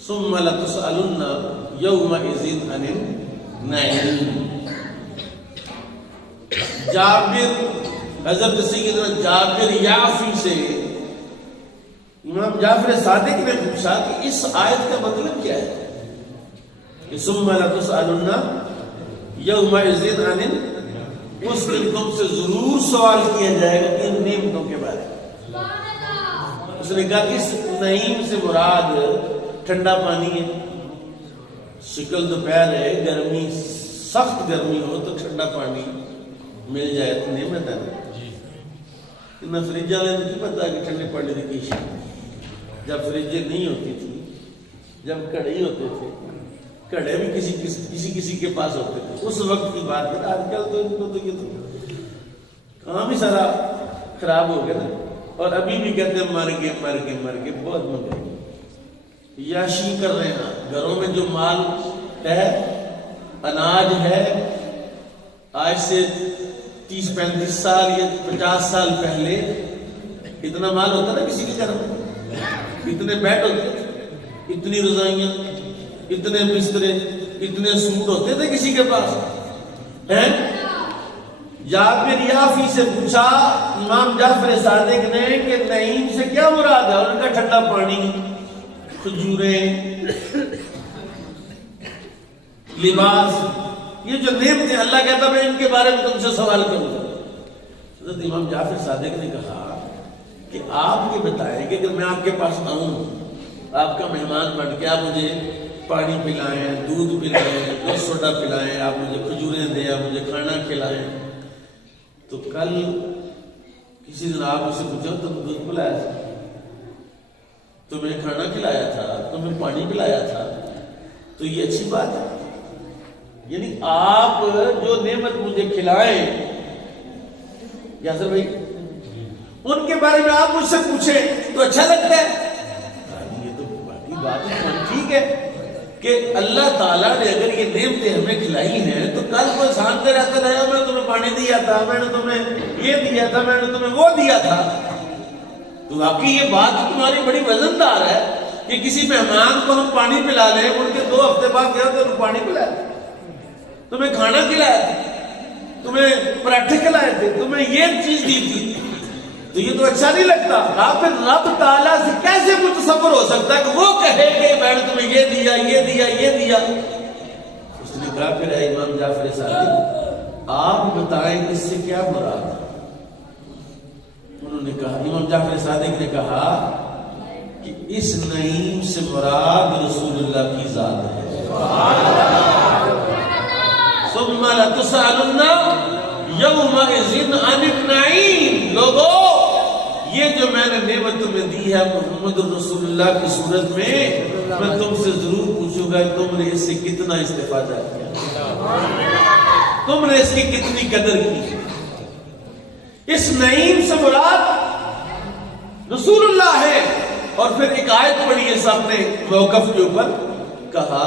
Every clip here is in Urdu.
ثم لتسألن يومئذ عن النعيم. جابر حضرت سیدنا جابر یعفی سے امام جعفر صادق نے پوچھا کہ اس آیت کا مطلب کیا ہے کہ ثم لتسألن یومئذ عن اس دن تم سے ضرور سوال کیا جائے گا ان نعمتوں کے بارے میں. اس نے کہا اس نعیم سے مراد ٹھنڈا پانی ہے. شکل دوپہر ہے, گرمی سخت گرمی ہو تو ٹھنڈا پانی مل جائے تو نعمت ہے نا. نہ فریج والے نے نہیں پتا کہ ٹھنڈے پانی کی کیش جب فریجیں نہیں ہوتی تھی, جب کڑے ہوتے تھے, کڑے بھی کسی کے پاس ہوتے تھے اس وقت کی بات ہے. آج کل تو ان کو تو یہ تو کام ہی سارا خراب ہو گیا نا. اور ابھی بھی کہتے ہیں مر کے بہت مہنگائی یاشی کر رہے ہیں. گھروں میں جو مال ہے, اناج ہے, آج سے 30-35 سال یا 50 سال پہلے اتنا مال ہوتا نا کسی کے گھر میں, اتنے بیڈ ہوتے تھے, اتنی رضائیاں, اتنے بسترے, اتنے سوٹ ہوتے تھے کسی کے پاس ہیں. جابر یافی سے پوچھا امام جعفر صادق نے کہ نعیم سے کیا مراد ہے؟ اور ان کا ٹھنڈا پانی, کھجوریں, لباس, یہ جو نعمتیں اللہ کہتا میں ان کے بارے میں تم سے سوال کروں گا. حضرت امام جعفر صادق نے کہا کہ آپ یہ بتائیں کہ اگر میں آپ کے پاس آؤں, آپ کا مہمان بن کے آپ مجھے پانی پلائیں, دودھ پلائیں, گوشت سوڈا پلائیں, آپ مجھے کھجوریں دیں, آپ مجھے کھانا کھلائیں, تو کل کسی دن آپ مجھ سے پوچھو تم دودھ پلایا تھا, تمہیں کھانا کھلایا تھا, تمہیں پانی پلایا تھا, تو یہ اچھی بات ہے. یعنی آپ جو نعمت مجھے کھلائیں یاسر بھائی, ان کے بارے میں آپ مجھ سے پوچھیں تو اچھا لگتا ہے. یہ تو باقی بات ہے, ٹھیک ہے کہ اللہ تعالیٰ نے اگر یہ نعمتیں ہمیں کھلائی ہیں تو کل کوئی سانتے رہتا رہا میں نے تمہیں پانی دیا تھا, میں نے تمہیں یہ دیا تھا, میں نے تمہیں وہ دیا تھا, تو واقعی یہ بات تمہاری بڑی وزن دار ہے کہ کسی مہمان کو ہم پانی پلا لیں, ان کے 2 ہفتے بعد گیا تو پانی پلایا, تمہیں کھانا کھلایا تھا, تمہیں پراٹھے کھلائے تھے, تمہیں یہ چیز دی تھی, تو یہ تو اچھا نہیں لگتا. پھر رب تعالیٰ سے کیسے متصور ہو سکتا ہے کہ وہ کہے کہ میں نے تمہیں یہ دیا, یہ دیا, یہ دیا. اس نے کہا پھر اے امام جعفر صادق آپ بتائیں اس سے کیا مراد ہے؟ انہوں نے کہا, امام جعفر صادق نے کہا کہ اس نعیم سے مراد رسول اللہ کی ذات ہے. ثم لتسألن یومئذ عن النعیم. لوگوں یہ جو میں نے نعمت تمہیں دی ہے محمد رسول اللہ کی صورت میں تم سے ضرور پوچھوں گا تم نے اس سے کتنا استفادہ کیا, تم نے اس کی کتنی قدر کی. اس نعیم سے مراد رسول اللہ ہے. اور پھر ایک آیت پڑھی ہے سب نے موقف کے اوپر, کہا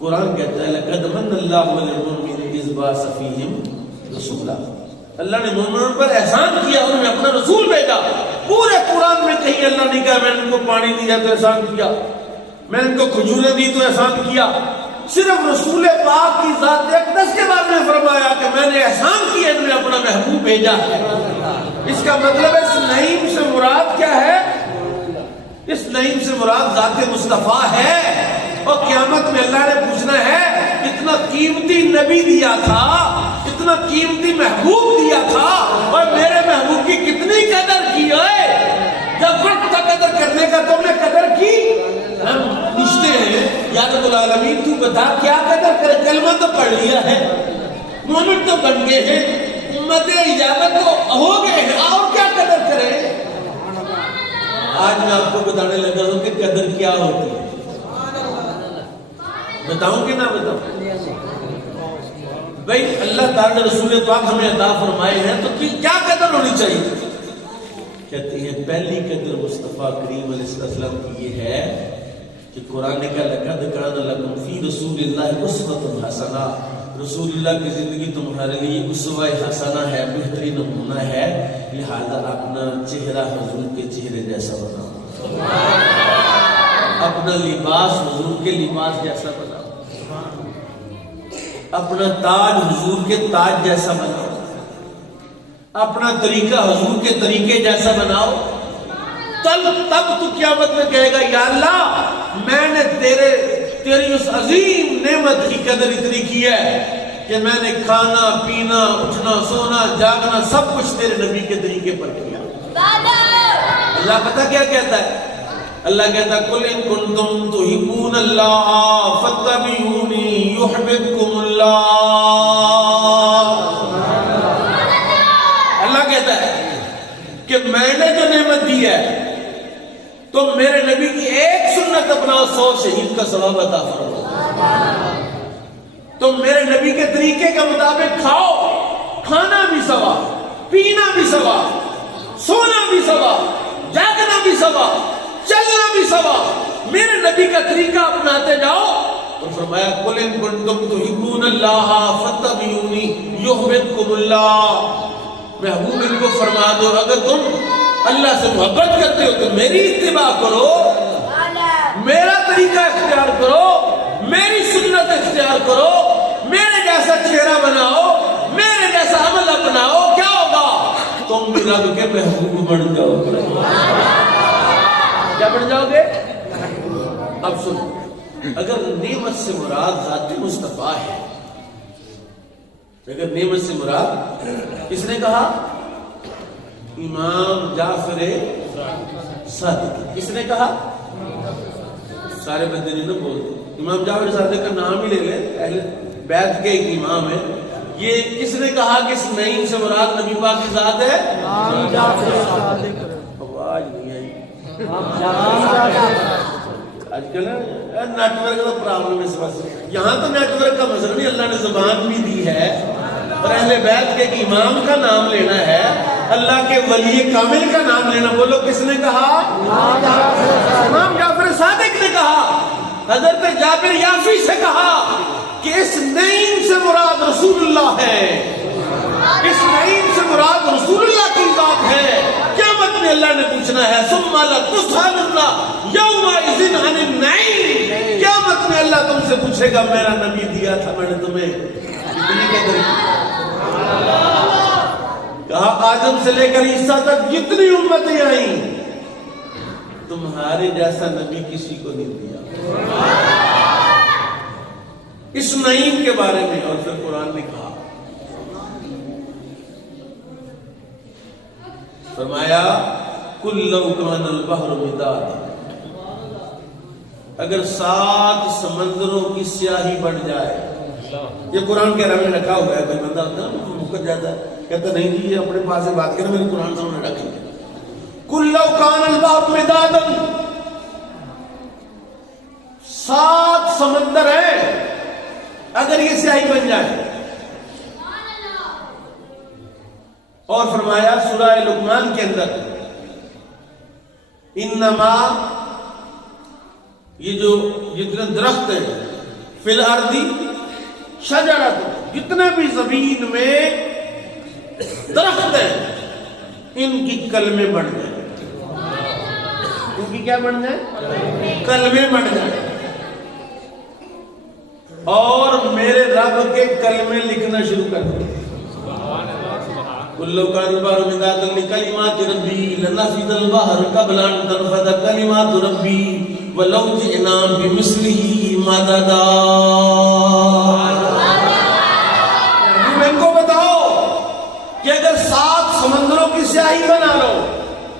قرآن کہتا ہے لقد من اللہ علی المؤمنین اذ بعث فیہم رسولا. اللہ نے مومنوں پر احسان کیا, انہوں نے اپنا رسول بھیجا. پورے قرآن میں کہیں اللہ نے کہا میں نے ان کو پانی دیا تو احسان کیا, میں نے ان کو کھجوریں دی تو احسان کیا. صرف رسول پاک کی ذات اقدس کے بارے میں فرمایا کہ میں نے احسان کیا, انہوں نے اپنا محبوب بھیجا ہے. اس کا مطلب ہے اس نعیم سے مراد کیا ہے؟ اس نعیم سے مراد ذات مصطفیٰ ہے. اور قیامت میں اللہ نے پوچھنا ہے اتنا قیمتی نبی دیا تھا, اتنا قیمتی محبوب دیا تھا, اور میرے محبوب کی کتنی قدر کی ہے. جب وقت کا قدر کرنے کا تم نے قدر کی. ہم پوچھتے ہیں یا رب العالمین تو بتا کیا قدر کرے, کلمہ تو پڑھ لیا ہے, مومن تو بن گئے ہیں, امت اجابت تو ہو گئے ہیں, اور کیا قدر کرے. آج میں آپ کو بتانے لگا ہوں کہ قدر کیا ہوتی ہے. بتاؤں کہ نہ بتاؤں؟ بھائی اللہ تعالی رسول پاک ہمیں عطا فرمائے ہیں تو کیا قدر ہونی چاہیے؟ کہتے ہیں پہلی قدر مصطفیٰ کریم علیہ السلام کی یہ ہے کہ قرآن کا لقد کان لکم فی رسول اللہ اسوۃ حسنہ. رسول اللہ کی زندگی تمہارے لیے اسوہ حسنہ ہے, بہترین نمونہ ہے, لہذا اپنا چہرہ حضور کے چہرے جیسا بناؤ. اپنا لباس حضور کے لباس جیسا بناؤ، اپنا تاج حضور کے تاج جیسا بناؤ، اپنا طریقہ حضور کے طریقے جیسا بناؤ. تب تو قیامت میں کہے گا یا اللہ میں نے تیری اس عظیم نعمت کی قدر اتنی کی ہے کہ میں نے کھانا پینا اٹھنا سونا جاگنا سب کچھ تیرے نبی کے طریقے پر کیا. اللہ پتہ کیا کہتا ہے؟ اللہ کہتا ہے قُلْ إِن كُنْتُمْ تُحِبُّونَ اللَّهَ فَاتَّبِعُونِي يُحْبِبْكُمُ اللَّهُ. اللہ کہتا ہے کہ میں نے جو نعمت دی ہے تم میرے نبی کی ایک سنت اپنا 100 شہید کا ثواب عطا فرماؤ. تم میرے نبی کے طریقے کے مطابق کھاؤ، کھانا بھی ثواب، پینا بھی ثواب، سونا بھی ثواب، جاگنا بھی ثواب، چلنا بھی ثواب. میرے نبی کا طریقہ اپناتے جاؤ. تو فرمایا قُلْ إِن كُنْتُمْ تُحِبُّونَ اللَّهَ فَاتَّبِعُونِي يُحْبِبْكُمُ اللَّهُ. محبوب ان کو فرما دو اگر تم اللہ سے محبت کرتے ہو تو میری اتباع کرو، میرا طریقہ اختیار کرو، میری سنت اختیار کرو، میرے جیسا چہرہ بناؤ، میرے جیسا عمل اپناؤ. کیا ہوگا؟ تم بھی رب کے محبوب بن جاؤ گے. کیا بن جاؤ گے؟ اب سنو، اگر نعمت سے مراد ذات مصطفیٰ ہے، اگر نعمت سے مراد کس نے کہا؟ امام جعفر صادق. کس نے کہا؟ سارے بندے نہیں نہ بولتے. امام جعفر صادق کا نام ہی لے لے، اہل بیت کے ایک امام ہے. یہ کس نے کہا کہ اس نعیم سے مراد نبی پاک کی ذات ہے؟ امام جعفر صادق. آواز نہیں آئی. آج کل نیٹ ورک کا پرابلم ہے. اس وقت یہاں تو نیٹ ورک کا مسئلہ نہیں، اللہ نے زبان بھی دی ہے اور اہل بیت کے ایک امام کا نام لینا ہے، اللہ کے ولی کامل کا نام لینا. بولو کس نے کہا؟ امام جعفر صادق نے کہا. حضرت جابر یافی سے کہا کہ اس نعیم سے مراد رسول اللہ ہے، اس نعیم سے مراد رسول اللہ کی ذات ہے. قیامت میں اللہ نے پوچھنا ہے ثم لتسألن یومئذ عن النعیم. قیامت میں اللہ تم سے پوچھے گا میرا نبی دیا تھا میں نے تمہیں کتنی قدر کی. کہا آدم سے لے کر عیسیٰ تک جتنی امتیں آئیں تمہارے جیسا نبی کسی کو نہیں دیا. اس نعیم کے بارے میں. اور پھر قرآن نے کہا، فرمایا قُلْ لَوْ كَانَ الْبَحْرُ مِدَادًا. اگر 7 سمندروں کی سیاہی بڑھ جائے. یہ قرآن کے رہے میں رکھا ہوا ہے. کوئی بندہ ہوتا ہے مکر جاتا ہے، کہتا نہیں جی یہ اپنے پاس سے بات کریں، میں نے قرآن سامنے رکھ لیا. قُلْ لَوْ كَانَ الْبَحْرُ مِدَادًا. 7 سمندر ہیں اگر یہ سیاہی بن جائے. اور فرمایا سورہ لقمان کے اندر انما، یہ جو جتنے درخت ہیں فی الارض شجرۃ، جتنے بھی زمین میں درخت ہیں ان کی کلمے بڑھ جائیں. ان کی کیا بڑھ جائیں؟ کلمے بڑھ جائیں. اور میرے رب کے کلمے لکھنا شروع کر دیں. قُلْ لَوْ كَانَ الْبَحْرُ مِدَادًا لِكَلِمَاتِ رَبِّي لَنَفِدَ الْبَحْرُ قَبْلَ أَن تَنفَدَ كَلِمَاتُ رَبِّي وَلَوْ جِئْنَا بِمِثْلِهِ مَدَدًا. تم ان کو بتاؤ کہ اگر 7 سمندروں کی سیاہی بنا لو،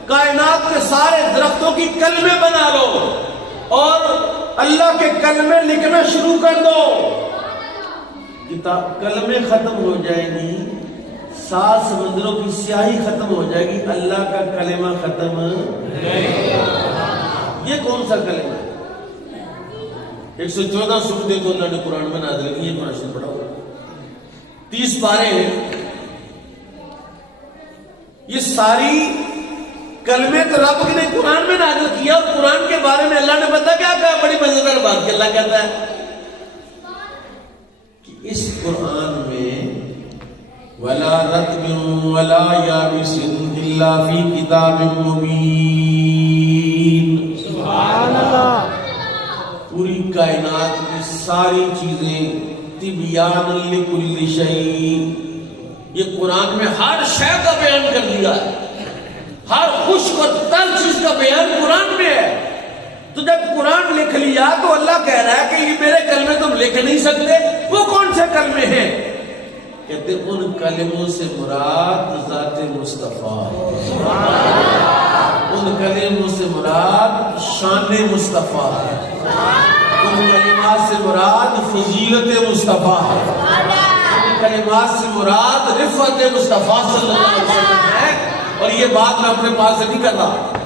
کائنات کے سارے درختوں کی کلمے بنا لو اور اللہ کے کلمے لکھنا شروع کر دو، کتاب کلمے ختم ہو جائیں گی، 7 سمندروں کی سیاہی ختم ہو جائے گی، اللہ کا کلمہ ختم نہیں. یہ کون سا کلمہ ہے؟ 114 سورتیں تو اللہ نے قرآن میں نازل کی. یہ قرآن سے پڑھا ہوا 30 پارے ہیں. یہ ساری کلمے تو رب نے قرآن میں نازل کیا. اور قرآن کے بارے میں اللہ نے پتہ کیا کہا؟ بڑی مزیدار بات کہ اللہ کہتا ہے کہ اس قرآن میں وَلَا رَتْبٍ وَلَا يَابِسٍ إِلَّا فِي كِتَابٍ مُبِينٍ. سبحان اللہ. پوری کائنات میں ساری چیزیں تبیان لکل شیء، یہ قرآن میں ہر شے کا بیان کر دیا ہے، ہر خشک اور تر چیز کا بیان قرآن میں ہے۔ تو جب قرآن لکھ لیا تو اللہ کہہ رہا ہے کہ یہ میرے کلمے تم لکھ نہیں سکتے، وہ کون سے کلمے ہیں؟ کہتے ان کلموں سے مراد ذات مصطفیٰ، ان کلموں سے مراد شان مصطفیٰ، ان کلمات سے مراد فضیلت مصطفیٰ، ان کلمات سے مراد رفعت مصطفیٰ صلی اللہ علیہ وسلم ہے۔ اور یہ بات میں اپنے پاس سے نہیں کر رہا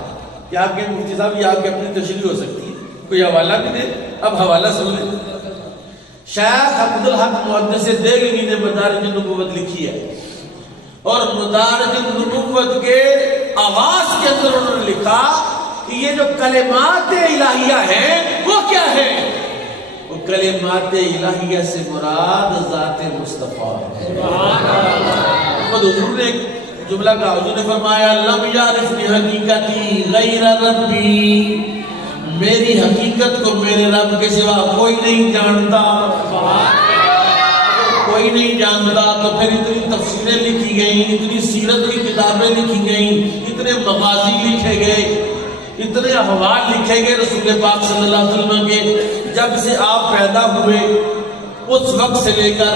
کہ آپ کے مفتی صاحب یہ آپ کی اپنی تشریح ہو سکتی ہے، کوئی حوالہ بھی دے، اب حوالہ سن لیں۔ شیخ عبدالحق محدث دہلوی نے مدارج النبوت لکھی ہے، اور مدارج النبوت کے آغاز کے اندر انہوں نے لکھا کہ یہ جو کلمات الہیہ ہیں وہ کیا ہیں؟ وہ کلمات الہیہ سے مراد ذات مصطفیٰ۔ خود حضور نے ایک جملہ کہا، حضور نے فرمایا لم یعرفنی حقیقتی غیر ربی، میری حقیقت کو میرے رب کے سوا کوئی نہیں جانتا۔ کوئی نہیں جانتا تو پھر اتنی تفسیریں لکھی گئیں، اتنی سیرت کی کتابیں لکھی گئیں، اتنے مغازی لکھے گئے، اتنے احوال لکھے گئے رسول پاک صلی اللہ علیہ وسلم کے، جب سے آپ پیدا ہوئے اس وقت سے لے کر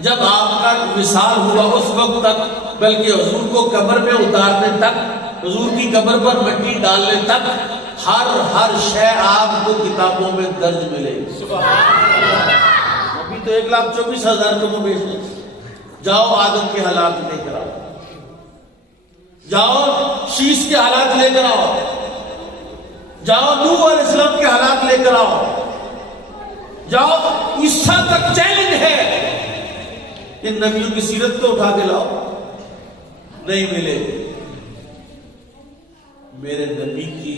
جب آپ کا وصال ہوا اس وقت تک، بلکہ حضور کو قبر میں اتارنے تک، حضور کی قبر پر مٹی ڈالنے تک، ہر شے آپ کو کتابوں میں درج ملے گی۔ ابھی تو 1,24,000 کم و بیش ہے۔ جاؤ آدم کے حالات لے کر آؤ، جاؤ شیش کے حالات لے کر آؤ، جاؤ نوح علیہ السلام کے حالات لے کر آؤ، جاؤ عیسیٰ تک چیلنج ہے، ان نبیوں کی سیرت تو اٹھا کے لاؤ، نہیں ملے۔ میرے نبی کی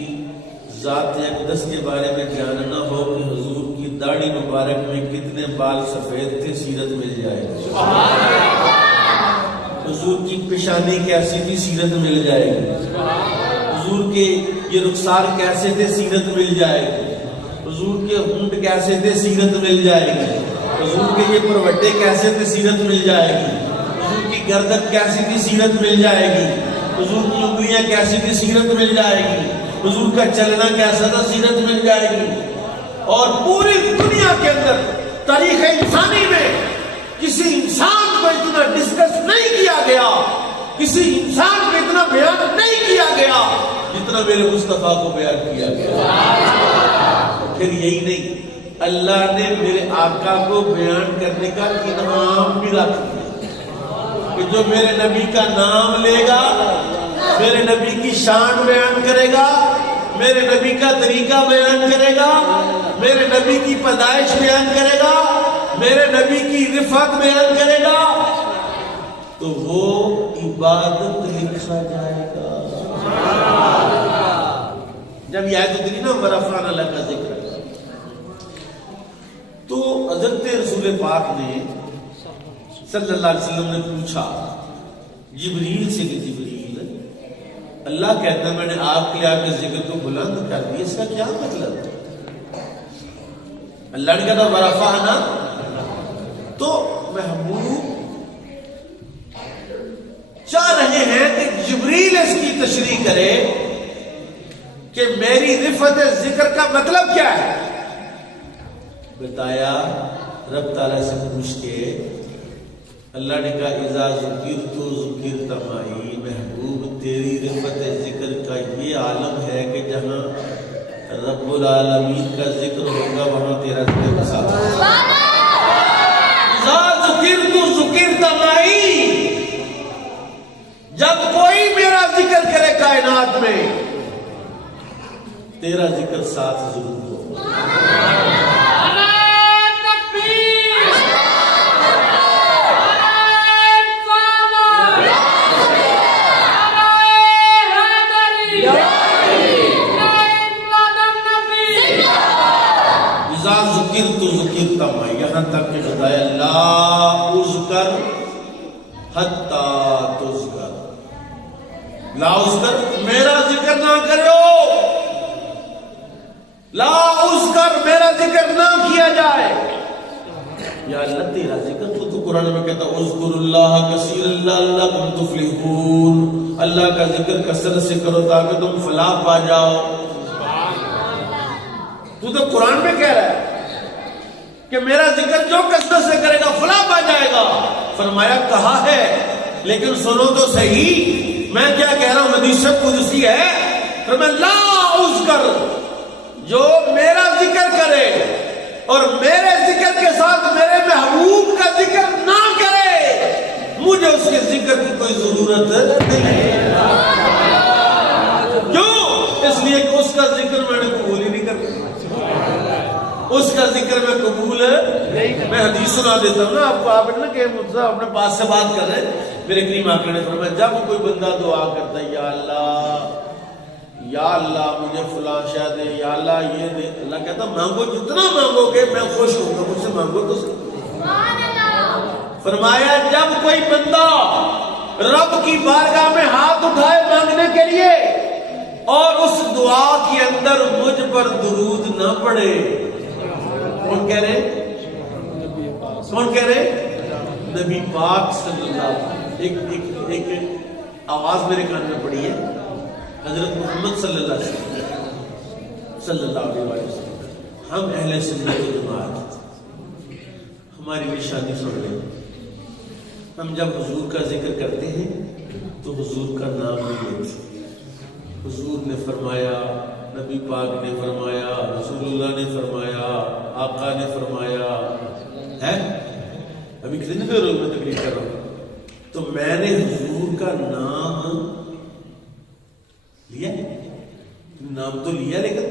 ذات اقدس کے بارے میں جاننا ہو کہ حضور کی داڑھی مبارک میں کتنے بال سفید تھے، سیرت مل جائے گی۔ حضور کی پیشانی کیسی تھی، سیرت مل جائے گی۔ حضور کے یہ رخسار کیسے تھے، سیرت مل جائے گی۔ حضور کے ہونٹ کیسے تھے، سیرت مل جائے گی۔ حضور کے یہ پروٹے کیسے تھے، سیرت مل جائے گی۔ حضور کی گردن کیسی تھی، سیرت مل جائے گی۔ حضور کی انگلیاں کیسی تھی، سیرت مل جائے گی۔ حضور کا چلنا کیسا تھا، سیرت مل جائے گی۔ اور پوری دنیا کے اندر تاریخ انسانی میں کسی انسان کو اتنا ڈسکس نہیں کیا گیا، کسی انسان کو اتنا بیان نہیں کیا گیا جتنا میرے مصطفیٰ کو بیان کیا گیا۔ پھر یہی نہیں، اللہ نے میرے آقا کو بیان کرنے کا انعام بھی رکھ دیا کہ جو میرے نبی کا نام لے گا، میرے نبی کی شان بیان کرے گا، میرے نبی کا طریقہ بیان کرے گا، میرے نبی کی پیدائش بیان کرے گا، میرے نبی کی رفعت بیان کرے گا، تو وہ عبادت لکھا جائے گا۔ جب یہ آیت اتری نا ورفعنا اللہ کا ذکر، تو حضرت رسول پاک نے صلی اللہ علیہ وسلم نے پوچھا جبریل سے کہ جبریل، اللہ کہتا ہے میں نے آپ کے لیے آپ کے ذکر کو بلند کر دیا، اس کا کیا مطلب؟ اللہ نے کہا ورفعنا، تو محبوب چاہ رہے ہیں کہ جبریل اس کی تشریح کرے کہ میری رفعت ذکر کا مطلب کیا ہے۔ بتایا رب تعالیٰ سے پوچھ کے، اللہ نے کہا اذا ذکرت ذکرت معی، محبوب تیری رفعت ذکر کا یہ عالم ہے کہ جہاں رب العالمین کا ذکر ہوگا وہاں تیرا ذکر ساتھ ہوگا۔ اذا ذکرت ذکرت معی، جب کوئی میرا ذکر کرے کائنات میں تیرا ذکر ساتھ ضرور ہوگا۔ یہاں تک کہ خدایا لا اذکر حتی تذکر، لا اذکر میرا ذکر نہ کرو، لا اذکر کر میرا ذکر نہ کیا جائے. یا اللہ تیرا ذکر تو قرآن میں کہتا اذکر اللہ کثیر لعلکم تفلحون. اللہ کا ذکر کثرت سے کرو تاکہ تم فلاح پا جاؤ. تو قرآن میں کہہ رہا ہے کہ میرا ذکر جو کثرت سے کرے گا فلاح پا جائے گا. فرمایا کہا ہے لیکن سنو تو صحیح میں کیا کہہ رہا ہوں. حدیث قدسی ہے فرمایا لا اذکر, جو میرا ذکر کرے اور میرے ذکر کے ساتھ میرے محبوب کا ذکر نہ کرے مجھے اس کے ذکر کی کوئی ضرورت نہیں. کیوں؟ اس لیے کہ اس کا ذکر میں نے قبول ہی نہیں کرتا. اس کا ذکر میں قبول میں حدیث سنا دیتا ہوں نا آپ کو. آپ نے کہ مجھ سے اپنے پاس سے بات کر رہے ہیں. میرے کریم آقا نے فرمایا جب کوئی بندہ دعا کرتا ہے یا اللہ مجھے فلاں شے دے, یا اللہ یہ دے, اللہ کہتا مانگو جتنا مانگو گے میں خوش ہوں گا, مجھ سے مانگو تو سبحان اللہ. فرمایا جب کوئی بندہ رب کی بارگاہ میں ہاتھ اٹھائے مانگنے کے لیے اور اس دعا کے اندر مجھ پر درود نہ پڑے. کون کہہ رہے؟ کون کہہ رہے؟ نبی پاک صلی اللہ علیہ وسلم. ایک آواز میرے کان میں پڑی ہے حضرت محمد صلی اللہ علیہ وسلم صلی اللہ علیہ وسلم. ہم اہل سنت و جماعت ہماری نشانی سن لیں. ہم جب حضور کا ذکر کرتے ہیں تو حضور کا نام نہیں لیتے. حضور نے فرمایا, نبی پاک نے فرمایا, رسول اللہ نے فرمایا, آقا نے فرمایا ہے. ابھی کتنی دیر میں تقریر کر رہا ہوں تو میں نے حضور کا نام لیا, نام تو لیا لیکن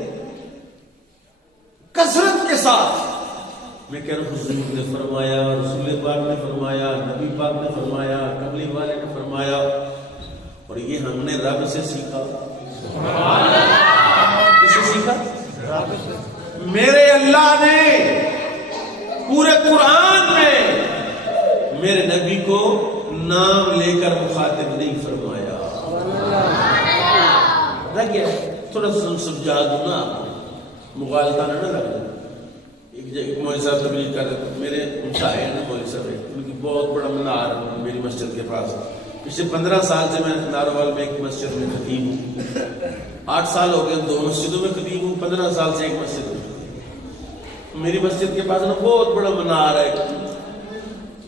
کثرت کے ساتھ میں کہہ رہا ہوں حضور نے فرمایا, رسول پاک نے فرمایا, نبی پاک نے فرمایا, کملی والے نے فرمایا. اور یہ ہم نے رب سے سیکھا. کسے سیکھا؟ میرے اللہ نے پورے قرآن میں میرے نبی کو نام لے کر مخاطب نہیں فرمایا. تھوڑا سا سمجھا دوں نا آپ کو, مغالطہ نہ لگ جائے. ایک مولوی صاحب تبلیغ کر رہے تھے, میرے مشاہد ہیں مولوی صاحب, ان کی بہت بڑا منار میری مسجد کے پاس. پچھلے 15 سال سے میں ناروال میں ایک مسجد میں خطیب ہوں. 8 سال ہو گئے 2 مسجدوں میں خطیب ہوں, 15 سال سے ایک مسجد میں. میری مسجد کے پاس نا بہت بڑا منار ہے,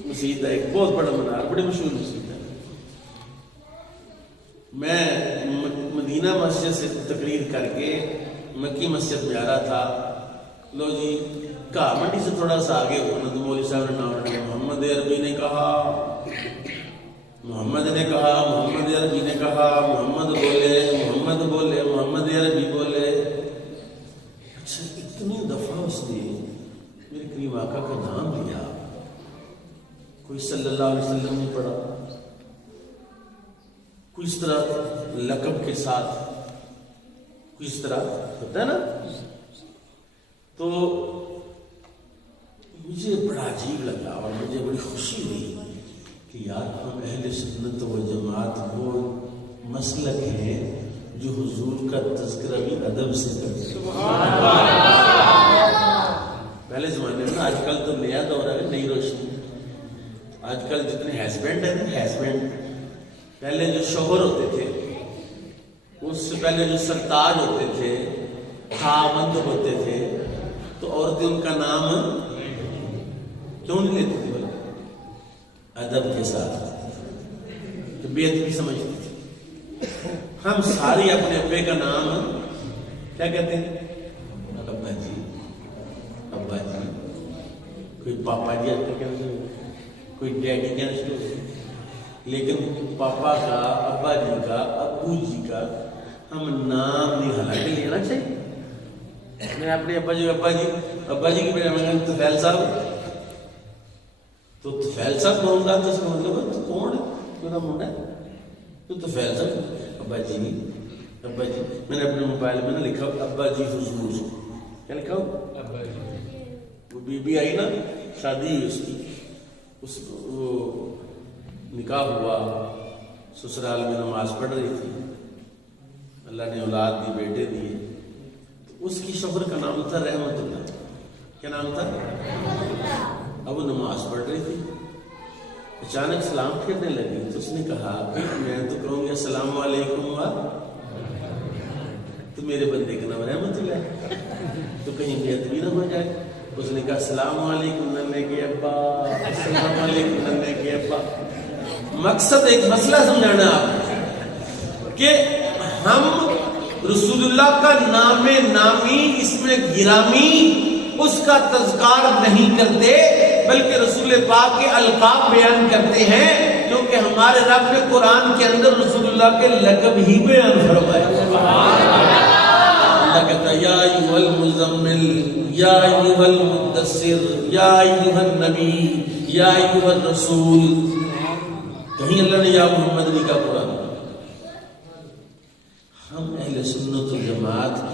مسجد ہے, ایک بہت بڑا منار, بڑی مشہور مسجد ہے. میں مدینہ مسجد سے تقریر کر کے مکی مسجد میں آ رہا تھا. لو جی کہا منڈی سے تھوڑا سا آگے ہونا تو مولوی صاحب نے نام رکھا, محمد عربی نے کہا, محمد نے کہا, محمد عربی نے کہا, محمد بولے, محمد بولے, محمد عربی بولے. اچھا اتنی دفعہ اس نے میرے کریم آقا کا نام لیا, کوئی صلی اللہ علیہ وسلم نہیں پڑھا, کوئی اس طرح لقب کے ساتھ, کوئی اس طرح ہوتا ہے نا. تو مجھے بڑا عجیب لگا اور مجھے بڑی خوشی ہوئی کہ یار ہم اہل سنت و جماعت وہ مسلک ہے جو حضور کا تذکرہ بھی ادب سے کرتے ہیں. پہلے زمانے میں, آج کل تو نیا دور ہے, نئی روشنی. آج کل جتنے ہسبینڈ ہیں نا, ہسبینڈ, پہلے جو شوہر ہوتے تھے, اس سے پہلے جو سرتاج ہوتے تھے, خاوند ہوتے تھے, تو عورتیں ان کا نام کیوں نہیں لیتی تھی؟ ادب کے ساتھ, تو بے ادبی سمجھتی تھی. ہم ساری اپنے ابے کا نام کیا کہتے ہیں؟ ابا جی, ابا جی. کوئی پاپا جی آپ کا کہنا شروع, کوئی ڈیڈی کہنا شروع. لیکن پاپا کا, ابا جی کا, ابو جی کا ہم نام نہیں حالانکہ لینا چاہیے. میں اپنے ابا جی کی بیٹا طفیل صاحب, تو طفیل صاحب کہوں گا تو اس کا مطلب تو کون ہے, میرا منڈا ہے, تو طفیل صاحب ابا جی. میں نے اپنے موبائل میں نا لکھا ابا جی حضور, کیا لکھا ہو ابا جی. وہ بی بی آئی نا, شادی ہوئی اس کی, اس وہ نکاح ہوا, سسرال میں نماز پڑھ رہی تھی, اللہ نے اولاد دی, بیٹے دیے. اس کی شوہر کا نام تھا رحمت اللہ. کیا نام تھا؟ اب وہ نماز پڑھ رہی تھی، اچانک سلام پھیرنے لگی تو اس نے کہا میں تو کہوں گی السلام علیکم تو میرے بندے کا نام رحمت اللہ، تو کہیں بے ادبی نہ ہو جائے. اس نے کہا السلام علیکم ننے کے ابا، السلام علیکم ننے کے ابا. مقصد ایک مسئلہ سمجھانا آپ کہ ہم رسول اللہ کا نام نامی، اس میں گرامی، اس کا تذکار نہیں کرتے بلکہ رسول پاک کے القاب بیان کرتے ہیں، کیونکہ ہمارے رب نے قرآن کے اندر رسول اللہ کے لقب ہی بیان فرمایا. اللہ کہتا ہے یا ایھا المزمل، یا ایھا المدثر، یا ایھا النبی، یا ایھا الرسول. کہیں اللہ نے یا محمد نہیں کہا قرآن. ہم اہل سنت والجماعت